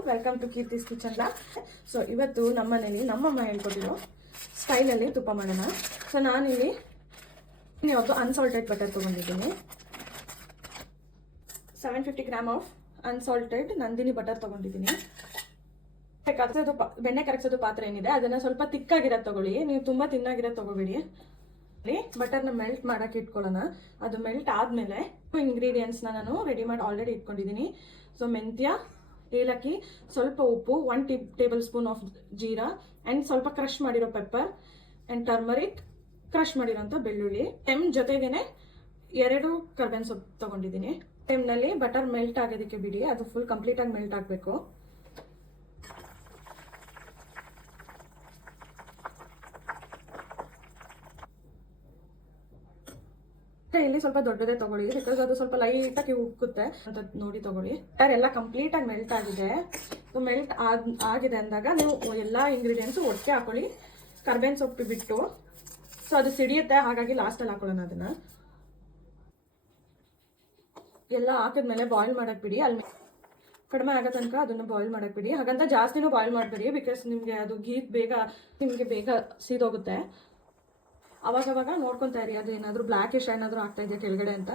All, welcome to Keerthi's kitchen blog. So ಇವತ್ತು ನಮ್ಮ ಮನೇಲಿ ನಮ್ಮಮ್ಮ ಹೇಳ್ಕೊಟ್ಟಿರೋ ಸ್ಟೈಲಲ್ಲಿ ತುಪ್ಪ ಮಾಡೋಣ. ಸೊ ನಾನಿಲ್ಲಿ ಯಾವುದು ಅನ್ಸಾಲ್ಟೆಡ್ ಬಟರ್ ತೊಗೊಂಡಿದ್ದೀನಿ. 750 gram of unsalted Nandini butter ತೊಗೊಂಡಿದ್ದೀನಿ. ಬೆಣ್ಣೆ ಕರಗಿಸೋದು ಪಾತ್ರೆ ಏನಿದೆ ಅದನ್ನು ಸ್ವಲ್ಪ ತಿಕ್ಕಾಗಿರೋದು ತೊಗೊಳ್ಳಿ, ನೀವು ತುಂಬ ತಿನ್ನಾಗಿರೋದು ತೊಗೋಬೇಡಿ. ಬಟರ್ನ ಮೆಲ್ಟ್ ಮಾಡೋಕ್ಕೆ ಇಟ್ಕೊಳ್ಳೋಣ. ಅದು ಮೆಲ್ಟ್ ಆದಮೇಲೆ ಇಂಗ್ರೀಡಿಯೆಂಟ್ಸ್ನ ನಾನು ರೆಡಿ ಮಾಡಿ ಆಲ್ರೆಡಿ ಇಟ್ಕೊಂಡಿದ್ದೀನಿ. ಸೊ ಮೆಂತ್ಯ, ಏಲಕ್ಕಿ, ಸ್ವಲ್ಪ ಉಪ್ಪು, 1 table spoon of jeera and ಸ್ವಲ್ಪ ಕ್ರಷ್ ಮಾಡಿರೋ ಪೆಪ್ಪರ್ ಆ್ಯಂಡ್ ಟರ್ಮರಿಕ್, ಕ್ರಷ್ ಮಾಡಿರೋಂಥ ಬೆಳ್ಳುಳ್ಳಿ. ಜೊತೆಗೇನೆ 2 ಕರ್ಬೇವಿನ ಸೊಪ್ಪು ತೊಗೊಂಡಿದ್ದೀನಿ. ಟೈಮ್ನಲ್ಲಿ ಬಟರ್ ಮೆಲ್ಟ್ ಆಗೋದಕ್ಕೆ ಬಿಡಿ, ಅದು ಫುಲ್ ಕಂಪ್ಲೀಟಾಗಿ ಮೆಲ್ಟ್ ಆಗಬೇಕು. ಇಲ್ಲಿ ಸ್ವಲ್ಪ ದೊಡ್ಡದೇ ತಗೊಳ್ಳಿ, ಬಿಕಾಸ್ ಅದು ಸ್ವಲ್ಪ ಲೈಟಾಗಿ ಉಕ್ಕುತ್ತೆ ಅಂತ ನೋಡಿ ತಗೊಳ್ಳಿ. ಎಲ್ಲ ಕಂಪ್ಲೀಟಾಗಿ ಮೆಲ್ಟ್ ಆಗಿದೆ. ಮೆಲ್ಟ್ ಆಗಿದೆ ಅಂದಾಗ ನೀವು ಎಲ್ಲ ಇಂಗ್ರೀಡಿಯೆಂಟ್ಸು ಒಟ್ಟಿಗೆ ಹಾಕೊಳ್ಳಿ. ಕರ್ಬೇವಿನ ಸೊಪ್ಪು ಬಿಟ್ಟು, ಸೊ ಅದು ಸಿಡಿಯುತ್ತೆ, ಹಾಗಾಗಿ ಲಾಸ್ಟಲ್ಲಿ ಹಾಕೊಳ್ಳೋಣ. ಅದನ್ನು ಎಲ್ಲ ಹಾಕಿದ್ಮೇಲೆ ಬಾಯ್ಲ್ ಮಾಡಕ್ಕೆ ಬಿಡಿ. ಅಲ್ಲಿ ಕಡಿಮೆ ಆಗೋ ತನಕ ಅದನ್ನು ಬಾಯ್ಲ್ ಮಾಡಕ್ಕೆ ಬಿಡಿ. ಹಾಗಂತ ಜಾಸ್ತಿನೂ ಬಾಯ್ಲ್ ಮಾಡಬೇಡಿ, ಬಿಕಾಸ್ ನಿಮಗೆ ಅದು ಬೇಗ ಸೀದೋಗುತ್ತೆ. ಅವಾಗವಾಗ ನೋಡ್ಕೊತಾ ಇರಿ, ಅದು ಏನಾದರೂ ಬ್ಲ್ಯಾಕಿಶ್ ಏನಾದರೂ ಆಗ್ತಾ ಇದೆ ಕೆಳಗಡೆ ಅಂತ.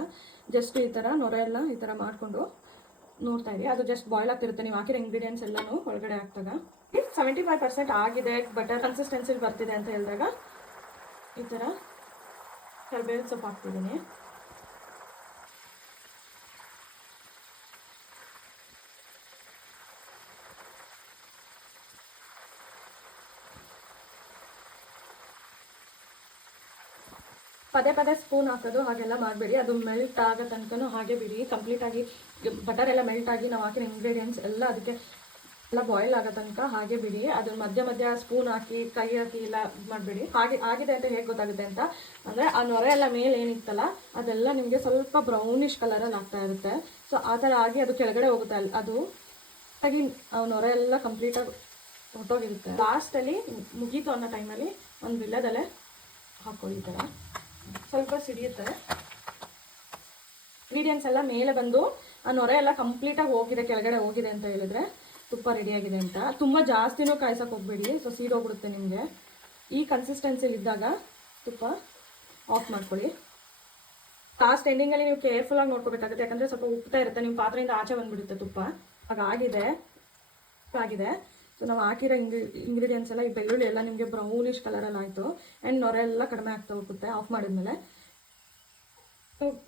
ಜಸ್ಟ್ ಈ ಥರ ನೊರೆ ಎಲ್ಲ ಈ ಥರ ಮಾಡಿಕೊಂಡು ನೋಡ್ತಾ ಇರಿ. ಅದು ಜಸ್ಟ್ ಬಾಯ್ಲ್ ಆಗ್ತಿರುತ್ತೆ ನೀವು ಹಾಕಿರೋ ಇಂಗ್ರೀಡಿಯೆಂಟ್ಸ್ ಎಲ್ಲನೂ ಒಳಗಡೆ ಹಾಕ್ದಾಗ. 75% ಆಗಿದೆ, ಬಟರ್ ಕನ್ಸಿಸ್ಟೆನ್ಸಿಲಿ ಬರ್ತಿದೆ ಅಂತ ಹೇಳಿದಾಗ ಈ ಥರ ಕರ್ಬೇವಿನ ಸೊಪ್ಪು ಹಾಕ್ತಿದ್ದೀನಿ. ಪದೇ ಪದೇ ಸ್ಪೂನ್ ಹಾಕೋದು ಹಾಗೆಲ್ಲ ಮಾಡಬೇಡಿ. ಅದು ಮೆಲ್ಟ್ ಆಗೋ ತನಕನೂ ಹಾಗೆ ಬಿಡಿ. ಕಂಪ್ಲೀಟಾಗಿ ಬಟರ್ ಎಲ್ಲ ಮೆಲ್ಟ್ ಆಗಿ ನಾವು ಹಾಕಿರೋ ಇಂಗ್ರೀಡಿಯೆಂಟ್ಸ್ ಎಲ್ಲ ಅದಕ್ಕೆ ಎಲ್ಲ ಬಾಯ್ಲ್ ಆಗೋ ತನಕ ಹಾಗೆ ಬಿಡಿ. ಅದು ಮಧ್ಯ ಸ್ಪೂನ್ ಹಾಕಿ ಕೈ ಹಾಕಿ ಎಲ್ಲ ಮಾಡಬೇಡಿ. ಆಗಿದೆ ಅಂತ ಹೇಗೆ ಗೊತ್ತಾಗುತ್ತೆ ಅಂತ ಅಂದರೆ ಆ ನೊರೆ ಎಲ್ಲ ಮೇಲೆ ಏನಿತ್ತಲ್ಲ ಅದೆಲ್ಲ ನಿಮಗೆ ಸ್ವಲ್ಪ ಬ್ರೌನಿಷ್ ಕಲರಲ್ಲಿ ಆಗ್ತಾ ಇರುತ್ತೆ. ಸೊ ಆ ಥರ ಆಗಿ ಅದು ಕೆಳಗಡೆ ಹೋಗುತ್ತೆ. ಅದು ಹಾಗೆ ಆ ನೊರೆ ಎಲ್ಲ ಕಂಪ್ಲೀಟಾಗಿ ಹೊಟ್ಟೋಗಿರುತ್ತೆ. ಲಾಸ್ಟಲ್ಲಿ ಮುಗೀತು ಅನ್ನೋ ಟೈಮಲ್ಲಿ ಒಂದು ವಿಲ್ಲದಲ್ಲೇ ಹಾಕ್ಕೊಳ್ಳಿ. ಈ ಥರ ಸ್ವಲ್ಪ ಸಿಡಿಯುತ್ತೆ. ಇಂಗ್ರೀಡಿಯೆಂಟ್ಸ್ ಎಲ್ಲ ಮೇಲೆ ಬಂದು ಆ ನೊರೆ ಎಲ್ಲ ಕಂಪ್ಲೀಟಾಗಿ ಹೋಗಿದೆ, ಕೆಳಗಡೆ ಹೋಗಿದೆ ಅಂತ ಹೇಳಿದ್ರೆ ತುಪ್ಪ ರೆಡಿಯಾಗಿದೆ ಅಂತ. ತುಂಬ ಜಾಸ್ತಿನೂ ಕಾಯ್ಸೋಕೆ ಹೋಗಬೇಡಿ, ಸೊ ಸೀದೋಗ್ಬಿಡುತ್ತೆ ನಿಮಗೆ. ಈ ಕನ್ಸಿಸ್ಟೆನ್ಸಿಲಿ ಇದ್ದಾಗ ತುಪ್ಪ ಆಫ್ ಮಾಡ್ಕೊಳ್ಳಿ. ಲಾಸ್ಟ್ ಎಂಡಿಂಗಲ್ಲಿ ನೀವು ಕೇರ್ಫುಲ್ಲಾಗಿ ನೋಡ್ಕೋಬೇಕಾಗುತ್ತೆ, ಯಾಕಂದರೆ ಸ್ವಲ್ಪ ಉಪ್ತಾ ಇರುತ್ತೆ, ನಿಮ್ಮ ಪಾತ್ರೆಯಿಂದ ಆಚೆ ಬಂದುಬಿಡುತ್ತೆ ತುಪ್ಪ. ಆಗಿದೆ. ಸೊ ನಾವು ಹಾಕಿರೋ ಇಂಗ್ರೀಡಿಯೆಂಟ್ಸ್ ಎಲ್ಲ, ಈ ಬೆಳ್ಳುಳ್ಳಿ ಎಲ್ಲ ನಿಮಗೆ ಬ್ರೌನಿಷ್ ಕಲರಲ್ಲಿ ಆಯಿತು ಆ್ಯಂಡ್ ನೊರೆ ಎಲ್ಲ ಕಡಿಮೆ ಆಗ್ತಾ ಹೋಗುತ್ತೆ. ಆಫ್ ಮಾಡಿದ್ಮೇಲೆ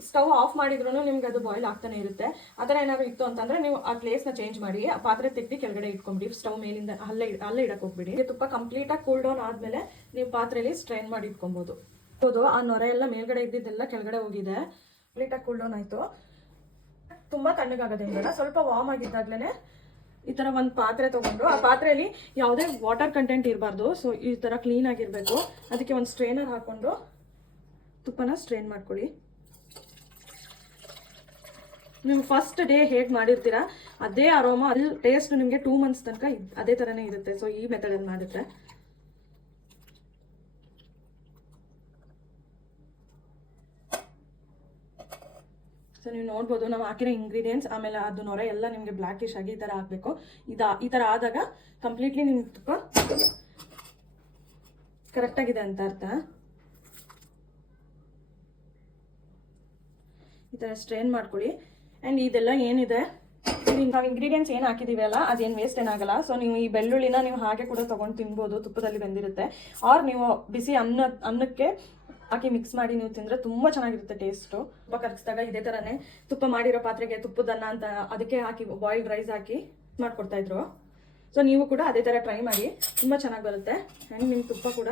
ಸ್ಟವ್ ಆಫ್ ಮಾಡಿದ್ರೂ ನಿಮ್ಗೆ ಅದು ಬಾಯ್ಲ್ ಆಗ್ತಾನೆ ಇರುತ್ತೆ. ಆ ಥರ ಏನಾದ್ರು ಇತ್ತು ಅಂತಂದರೆ ನೀವು ಆ ಪ್ಲೇಸ್ನ ಚೇಂಜ್ ಮಾಡಿ ಆ ಪಾತ್ರೆ ತೆಗೆದು ಕೆಳಗಡೆ ಇಟ್ಕೊಂಬಿಡಿ. ಸ್ಟವ್ ಮೇಲಿಂದ ಅಲ್ಲೇ ಇಡಕ್ಕೆ ಹೋಗ್ಬಿಡಿ. ತುಪ್ಪ ಕಂಪ್ಲೀಟಾಗಿ ಕೂಲ್ ಡೌನ್ ಆದಮೇಲೆ ನೀವು ಪಾತ್ರೆಯಲ್ಲಿ ಸ್ಟ್ರೈನ್ ಮಾಡಿ ಇಟ್ಕೊಬೋದು. ಹೌದು, ಆ ನೊರೆ ಎಲ್ಲ ಮೇಲ್ಗಡೆ ಇದ್ದಿದ್ದೆಲ್ಲ ಕೆಳಗಡೆ ಹೋಗಿದೆ. ಕಂಪ್ಲೀಟಾಗಿ ಕೂಲ್ ಡೌನ್ ಆಯಿತು. ತುಂಬ ತಣ್ಣಗಾಗೋದೇನಿಲ್ಲ, ಸ್ವಲ್ಪ ವಾರ್ಮ್ ಆಗಿದ್ದಾಗಲೇ ಈ ಥರ ಒಂದು ಪಾತ್ರೆ ತೊಗೊಂಡು ಆ ಪಾತ್ರೆಯಲ್ಲಿ ಯಾವುದೇ ವಾಟರ್ ಕಂಟೆಂಟ್ ಇರಬಾರ್ದು. ಸೊ ಈ ಥರ ಕ್ಲೀನಾಗಿರಬೇಕು. ಅದಕ್ಕೆ ಒಂದು ಸ್ಟ್ರೈನರ್ ಹಾಕ್ಕೊಂಡು ತುಪ್ಪನ ಸ್ಟ್ರೈನ್ ಮಾಡ್ಕೊಳ್ಳಿ. ನೀವು ಫಸ್ಟ್ ಡೇ ಹೇಗೆ ಮಾಡಿರ್ತೀರಾ ಅದೇ ಅರೋಮಾ, ಅಲ್ಲಿ ಟೇಸ್ಟ್ ನಿಮಗೆ 2 ಮಂತ್ಸ್ ತನಕ ಅದೇ ಥರನೇ ಇರುತ್ತೆ. ಸೊ ಈ ಮೆಥಡಲ್ಲಿ ಮಾಡಿದ್ರೆ ಸೊ ನೀವು ನೋಡ್ಬೋದು ನಾವು ಹಾಕಿರೋ ಇಂಗ್ರೀಡಿಯೆಂಟ್ಸ್, ಆಮೇಲೆ ಅದು ನೊರೆ ಎಲ್ಲ ನಿಮಗೆ ಬ್ಲ್ಯಾಕಿಶ್ ಆಗಿ ಈ ಥರ ಆಗಬೇಕು. ಈ ಥರ ಆದಾಗ ಕಂಪ್ಲೀಟ್ಲಿ ನಿಮ್ಗೆ ತುಪ್ಪ ಕರೆಕ್ಟಾಗಿದೆ ಅಂತ ಅರ್ಥ. ಈ ಥರ ಸ್ಟ್ರೈನ್ ಮಾಡ್ಕೊಳ್ಳಿ. ಆ್ಯಂಡ್ ಇದೆಲ್ಲ ಏನಿದೆ, ನಾವು ಇಂಗ್ರೀಡಿಯೆಂಟ್ಸ್ ಏನು ಹಾಕಿದ್ದೀವಲ್ಲ ಅದೇನು ವೇಸ್ಟ್ ಏನಾಗಲ್ಲ. ಸೊ ನೀವು ಈ ಬೆಳ್ಳುಳ್ಳಿನ ನೀವು ಹಾಗೆ ಕೂಡ ತೊಗೊಂಡು ತಿನ್ಬೋದು, ತುಪ್ಪದಲ್ಲಿ ಬೆಂದಿರುತ್ತೆ. ಆರ್ ನೀವು ಬಿಸಿ ಅನ್ನಕ್ಕೆ ಹಾಕಿ ಮಿಕ್ಸ್ ಮಾಡಿ ನೀವು ತಿಂದರೆ ತುಂಬ ಚೆನ್ನಾಗಿರುತ್ತೆ ಟೇಸ್ಟು. ತುಪ್ಪ ಕರಗಿಸಿದಾಗ ಇದೇ ಥರನೇ ತುಪ್ಪ ಮಾಡಿರೋ ಪಾತ್ರೆಗೆ ತುಪ್ಪದನ್ನ ಅಂತ ಅದಕ್ಕೆ ಹಾಕಿ ಬಾಯ್ಲ್ಡ್ ರೈಸ್ ಹಾಕಿ ಮಾಡಿಕೊಡ್ತಾಯಿದ್ರು. ಸೊ ನೀವು ಕೂಡ ಅದೇ ಥರ ಟ್ರೈ ಮಾಡಿ, ತುಂಬ ಚೆನ್ನಾಗಿ ಬರುತ್ತೆ. ಆ್ಯಂಡ್ ನಿಮ್ಮ ತುಪ್ಪ ಕೂಡ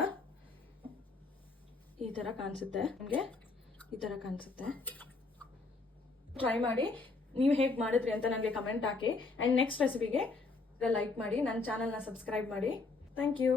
ಈ ಥರ ಕಾಣಿಸುತ್ತೆ, ನಿಮಗೆ ಈ ಥರ ಕಾಣಿಸುತ್ತೆ. ಟ್ರೈ ಮಾಡಿ, ನೀವು ಹೇಗೆ ಮಾಡಿದ್ರಿ ಅಂತ ನನಗೆ ಕಮೆಂಟ್ ಹಾಕಿ. ಆ್ಯಂಡ್ ನೆಕ್ಸ್ಟ್ ರೆಸಿಪಿಗೆ ಲೈಕ್ ಮಾಡಿ, ನನ್ನ ಚಾನಲ್ನ ಸಬ್ಸ್ಕ್ರೈಬ್ ಮಾಡಿ. Thank you.